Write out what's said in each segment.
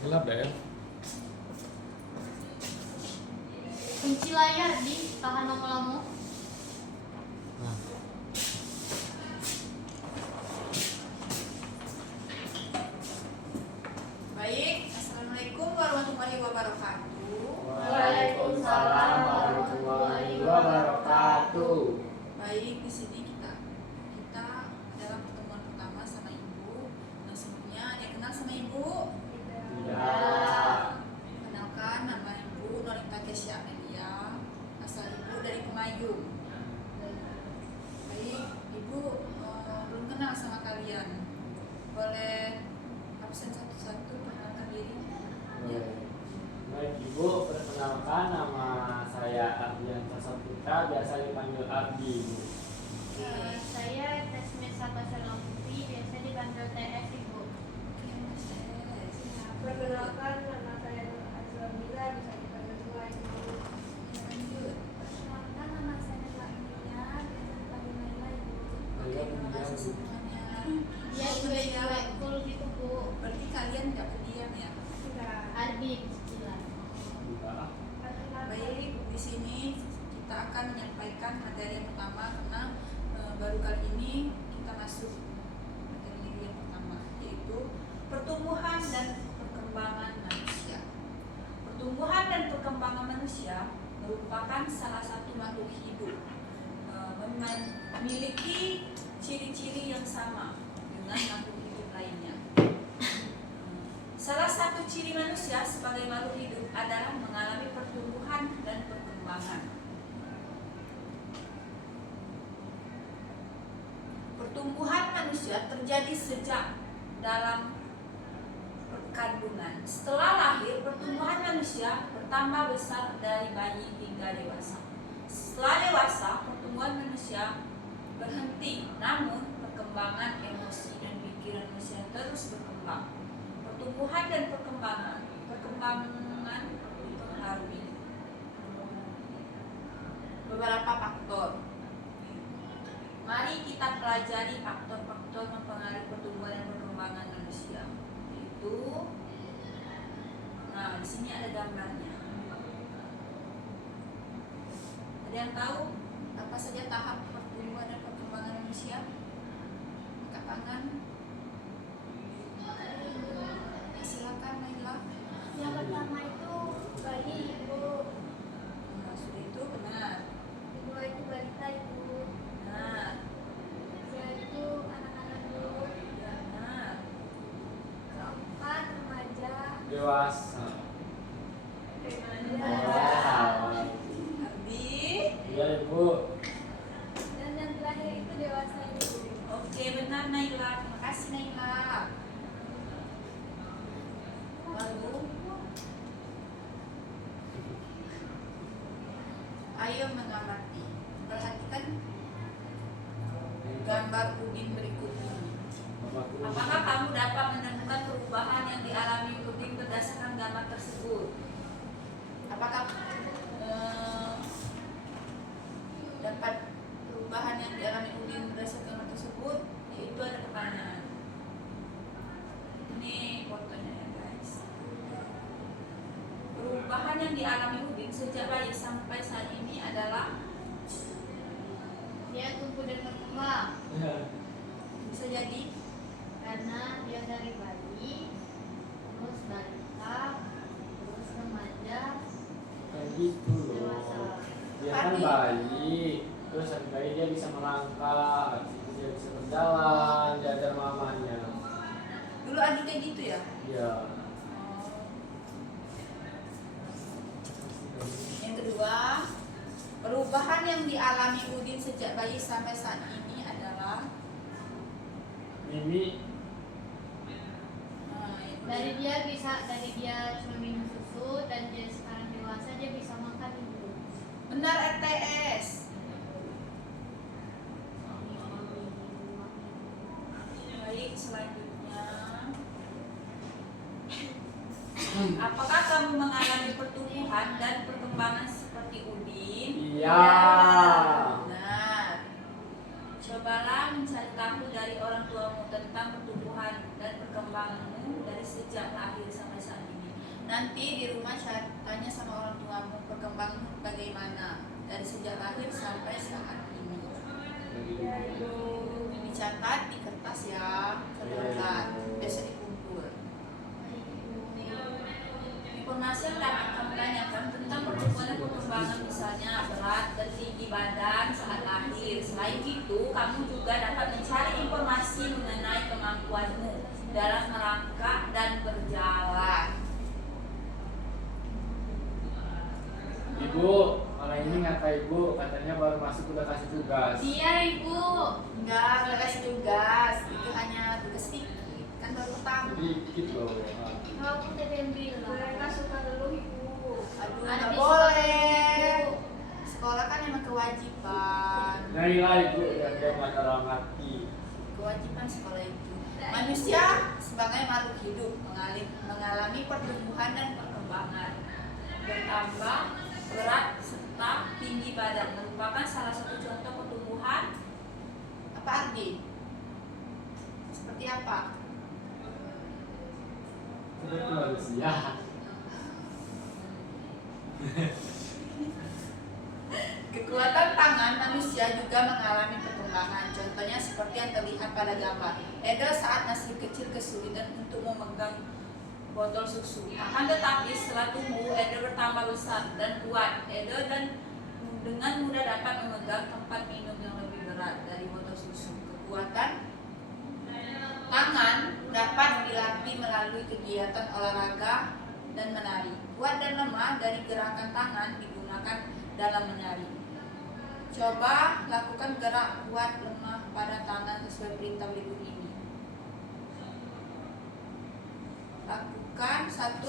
Gelap dah ya. Kunci layar di tahan lama-lama. Nah. Baik, Assalamualaikum warahmatullahi wabarakatuh. Waalaikumsalam warahmatullahi wabarakatuh. Baik, di sini kita dalam pertemuan pertama sama Ibu. Nah, sebelumnya ada yang kenal sama Ibu? Ya. Kenalkan, nama Ibu Nolita Kesya Amelia. Asal Ibu dari Kemayung. Baik, Ibu belum kenal sama kalian. Boleh absen satu-satu perkenalkan diri? Ya. Baik Ibu, perkenalkan nama saya Ardian Sasaputra, biasa dipanggil Ardi Ibu. Saya Tesmet Sabasalam Putri, biasa dipanggil TS Ibu. Perkenalkan, nama saya Nur Azramila, bisa dipanggil Tua Ibu. Lanjut. Perkenalkan, nama saya Nela Emilia, biasa dipanggil Naila Ibu. Oke, terima kasih semuanya. Dia cuek-cuek cool gitu Bu. Berarti kalian nggak pendiam ya? Sudah. Ardi gila. Enggak. Perkenalkan, Baik, di sini kita akan menyampaikan materi yang pertama karena baru kali ini kita masuk materi yang pertama, yaitu pertumbuhan dan perkembangan manusia. Pertumbuhan dan perkembangan manusia merupakan salah satu makhluk hidup memiliki ciri-ciri yang sama dengan makhluk hidup lainnya. Salah satu ciri manusia sebagai makhluk hidup adalah mengalami pertumbuhan dan perkembangan. Pertumbuhan manusia terjadi sejak dalam kandungan. Setelah lahir, pertumbuhan manusia bertambah besar dari bayi hingga dewasa. Setelah dewasa, pertumbuhan manusia berhenti, namun perkembangan emosi dan pikiran manusia terus berkembang. Pertumbuhan dan perkembangan dipengaruhi beberapa faktor. Mari kita pelajari faktor-faktor mempengaruhi pertumbuhan dan perkembangan manusia. Yaitu, nah di sini ada gambarnya. Ada yang tahu apa saja tahap pertumbuhan dan perkembangan manusia? Angkat tangan. Silakan Naila. yang pertama itu bayi Ibu. Nah, sudah itu benar. Kedua itu balita Ibu. Benar. Ketiga itu anak-anak Ibu. Benar. Keempat remaja. Dewasa. Remaja. Ardi. Iya Ibu. Dan yang terakhir itu dewasa Ibu. Oke, benar Naila. Terima kasih Naila. Lalu, ayo mengamati. Perhatikan gambar Udin berikut ini. Apakah kamu dapat menemukan perubahan yang dialami Udin berdasarkan gambar tersebut? Apakah dapat perubahan yang dialami Udin berdasarkan gambar tersebut? Itu ada pertanyaan. Ini fotonya ya guys. Perubahan yang dialami Udin sejak bayi sampai saat ini adalah Dia tumbuh dan berkembang bisa jadi karena dia dari bayi, terus balita, terus remaja, Kayak gitu loh. dewasa. Dia kan bayi, terus dari bayi dia bisa melangkah, habis itu dia bisa berjalan, diajar mamanya. dulu Adi kayak gitu ya. Iya. Yang kedua, perubahan yang dialami Udin sejak bayi sampai saat ini adalah Mimi. Dari dia cuma minum susu dan dia sekarang dewasa dia bisa makan Ibu. benar RTS. Baik, selanjutnya. Apakah kamu mengalami pertumbuhan dan perkembangan seperti Udin? Iya. Benar. Cobalah mencari tahu dari orang tuamu tentang pertumbuhan dan perkembanganmu dari sejak lahir sampai saat ini. Nanti di rumah tanya sama orang tuamu perkembangan bagaimana dari sejak lahir sampai saat ini. Iya Ibu. Dicatat di kertas ya, catatan biasa dikumpul. Informasi yang dapat kamu tanyakan tentang pertumbuhan dan perkembangan misalnya berat dan tinggi badan saat lahir. Selain itu, kamu juga dapat mencari informasi mengenai kemampuanmu dalam merangkak dan berjalan. Ibu, orang ini ngata ibu, katanya baru masuk udah kasih tugas. Iya Ibu. Enggak, udah kasih tugas. Itu hanya tugas sedikit. Kan baru pertama. Jadi dikit loh. Kalau aku tadi yang bilang. Mereka suka dulu Ibu. Aduh, Ada nggak di boleh. situ. Sekolah kan memang kewajiban. Nailah ibu, dia mata orang hati. Kewajiban sekolah itu. Manusia sebagai makhluk hidup mengalami pertumbuhan dan perkembangan. Bertambah berat serta tinggi badan merupakan salah satu contoh pertumbuhan. Apa Ardi? Seperti apa? Seperti manusia. Kekuatan tangan manusia juga mengalami perkembangan. Contohnya seperti yang terlihat pada gambar. Eda saat masih kecil kesulitan untuk memegang botol susu. Akan tetapi setelah tumbuh, Eda bertambah besar dan kuat. Eda dan dengan mudah dapat memegang tempat minum yang lebih berat dari botol susu. Kekuatan tangan dapat dilatih melalui kegiatan olahraga dan menari. Kuat dan lemah dari gerakan tangan digunakan dalam menari. Coba lakukan gerak kuat lemah pada tangan sesuai perintah berikut ini.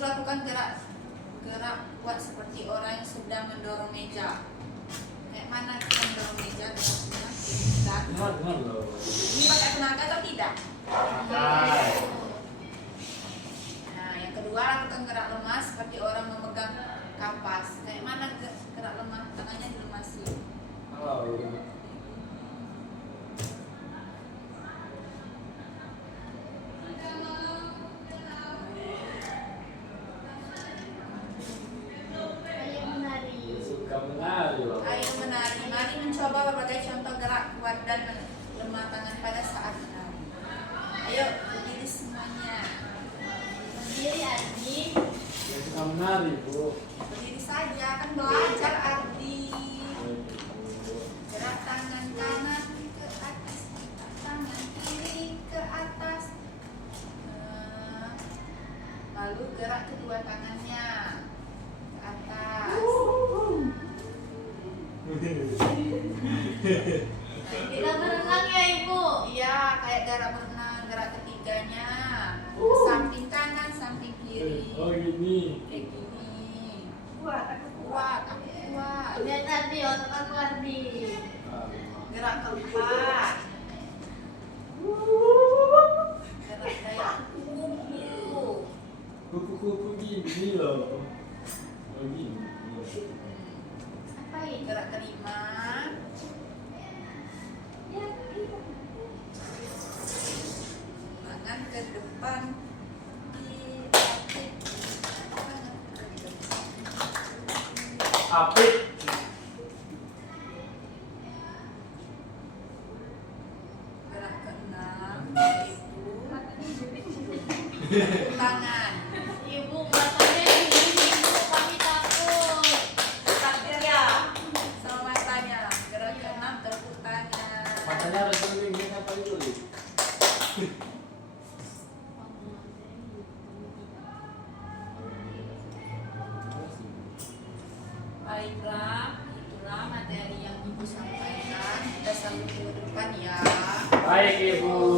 Lakukan gerak kuat seperti orang yang sedang mendorong meja. Kayak mana kita mendorong meja geraknya? Dengar loh. Ini pakai tenaga atau tidak? Pakai. Nah, yang kedua lakukan gerak lemah seperti orang memegang kapas. Kayak mana gerak lemah? Tangannya dilemasi. Halo. Kayak menari. Suka menari loh. Ayo menari. Mari mencoba berbagai contoh gerak kuat dan lemah tangan pada saat menari. Ayo berdiri semuanya. Berdiri Ardi. Dia suka menari bu. Berdiri saja kan belajar Ardi. Gerak tangan kanan ke atas, tangan kiri ke atas. Lalu gerak kedua tangannya ke atas. Kita berenang ya Ibu. Iya, kayak gerak berenang, gerak ketiganya ke samping kanan, samping kiri. Oh gini. Kayak gini. Kuat, aku Kuat, aku kuat. Lihat Ardi, otak aku Ardi. Gerak keempat. Gerak daya kuku. Kuku-kuku gini loh. Oh gini. Apa ini? Gerak kelima. Tangan ke depan. Diapit. Tangan ke depan. Apit. Gerak keenam yaitu tepuk tangan. Ibu matanya gini Ibu, kami takut. Takdir ya sama matanya. Gerak keenam tepuk tangan. Matanya harus berlingkar apa itu li? Baiklah, itulah materi yang Ibu sampaikan. Kita sambung minggu depan ya. Baik ibu.